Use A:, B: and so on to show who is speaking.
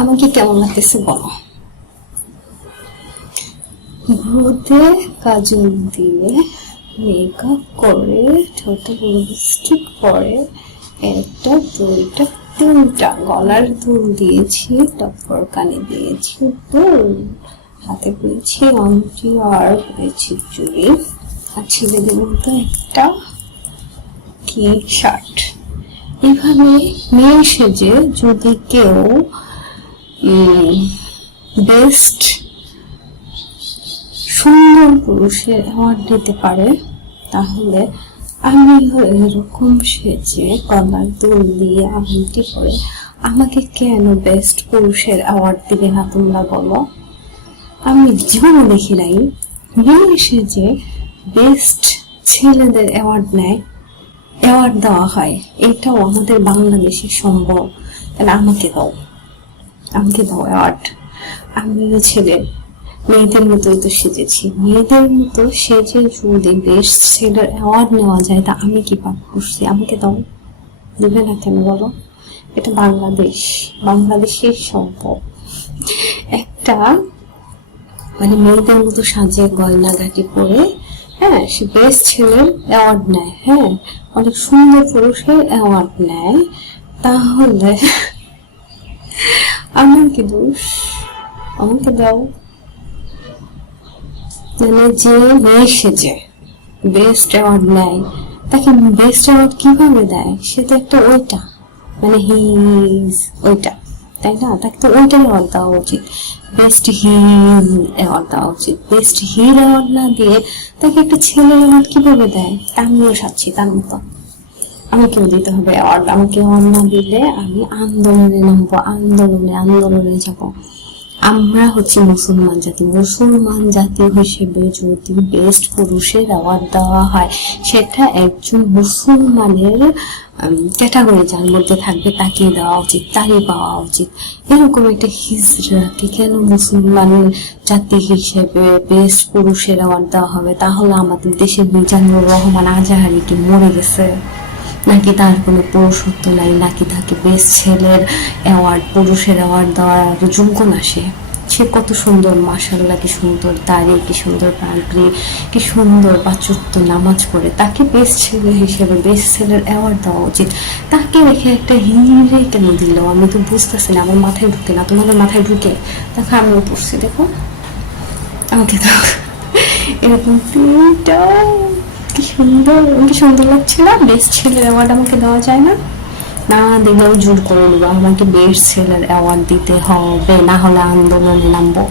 A: আমাকে কেমন লাগতেছে বলো? ভূতে কাজল দিয়ে মেকআপ করে, ঠোঁটে লিপস্টিক পরে, একটা, দুইটা, তিনটা গলার দুল দিয়েছি তারপর কানে দিয়েছি, দুল। হাতে পরেছি আংটি আর পরেছি চুড়ি। আর ছেলেদের মতো একটা কি শার্ট এভাবে মেয়ে সেজে যদি কেউ বেস্ট সুন্দর পুরুষের অ্যাওয়ার্ড দিতে পারে, তাহলে আমি এরকম সেজে গলার দুল দিয়ে আংটি পরে আমাকে কেন বেস্ট পুরুষের অ্যাওয়ার্ড দিবে না তোমরা বলো? আমি জীবনে দেখি নাই মেয়ে সেজে বেস্ট ছেলেদের অ্যাওয়ার্ড নেয় অ্যাওয়ার্ড দেওয়া হয়, এটাও আমাদের বাংলাদেশে সম্ভব, তাহলে আমাকে দাও। আমাকে দাও অ্যাওয়ার্ড আমিও ছেলে, মেয়েদের মতোই তো সেজেছি। মেয়েদের মতো সেজে যদি বেস্ট ছেলের অ্যাওয়ার্ড নেওয়া যায়, তা আমি কি পাপ করছি? আমাকে দাও। দেবে না কেন বলো? এটা বাংলাদেশ। বাংলাদেশের সম্ভব একটা মানে মেয়েদের মতো সাজে গয়নাঘাটি পরে হ্যাঁ সে বেস্ট ছেলের অ্যাওয়ার্ড নেয় হ্যাঁ অনেক সুন্দর পুরুষের অ্যাওয়ার্ড নেয়, তাহলে আমার কি দোষ আমাকে দাও মানে যে সেজে বেস্ট অ্যাওয়ার্ড নেয় তাকে বেস্ট অ্যাওয়ার্ড কীভাবে দেয় সে তো একটা ওইটা মানে হিজ ওইটা তাই না তাকে তো ওইটাই অ্যাওয়ার্ড দেওয়া উচিত বেস্ট হিল অ্যাওয়ার্ড দেওয়া উচিত বেস্ট হিল অ্যাওয়ার্ড না দিয়ে তাকে একটা ছেলে অ্যাওয়ার্ড কীভাবে দেয় তা আমিও সাচ্ছি তার মতো আমাকেও দিতে হবে অ্যাওয়ার্ড আমাকে না দিলে আমি আন্দোলনে নামবো, আন্দোলনে আন্দোলনে যাব। আমরা হচ্ছে মুসলমান জাতি। মুসলমান জাতি হিসেবে যদি বেস্ট পুরুষের অ্যাওয়ার্ড দেওয়া হয়, সেটা একজন মুসলমানের ক্যাটাগরি যার মধ্যে থাকবে তাকে দেওয়া উচিত, তারই পাওয়া উচিত। এরকম একটা হিজড়াকে কেন মুসলমান জাতি হিসেবে বেস্ট পুরুষের অ্যাওয়ার্ড দেওয়া হবে? তাহলে আমাদের দেশের মিজানুর রহমান আজাহারি কি মরে গেছে? নাকি তার কোনো পুরুষত্ব নাই, নাকি তাকে বেস্ট ছেলের অ্যাওয়ার্ড পুরুষের অ্যাওয়ার্ড দেওয়ার যোগ্য না সে? সে কত সুন্দর মাসাল্লাহ কি সুন্দর, দাড়ি কি সুন্দর, পাগড়ি কি সুন্দর পাচুত্ব নামাজ পড়ে। তাকে বেস্ট ছেলে হিসেবে বেস্ট ছেলের অ্যাওয়ার্ড দেওয়া উচিত। তাকে রেখে একটা হিরে কেন দিল? আমি তো বুঝতেছি না, আমার মাথায় ঢুকে না। তোমাদের মাথায় ঢুকে? দেখো আমিও পড়ছি দেখো। আমাকে দাও এরকম তিনটা সুন্দর আমাকে সুন্দর লাগছিল। বেস্ট ছেলের অ্যাওয়ার্ড আমাকে দেওয়া যায় না। না দিলেও জোর করে নেব। আমাকে বেস্ট ছেলের অ্যাওয়ার্ড দিতে হবে, না হলে আন্দোলনে নামবো।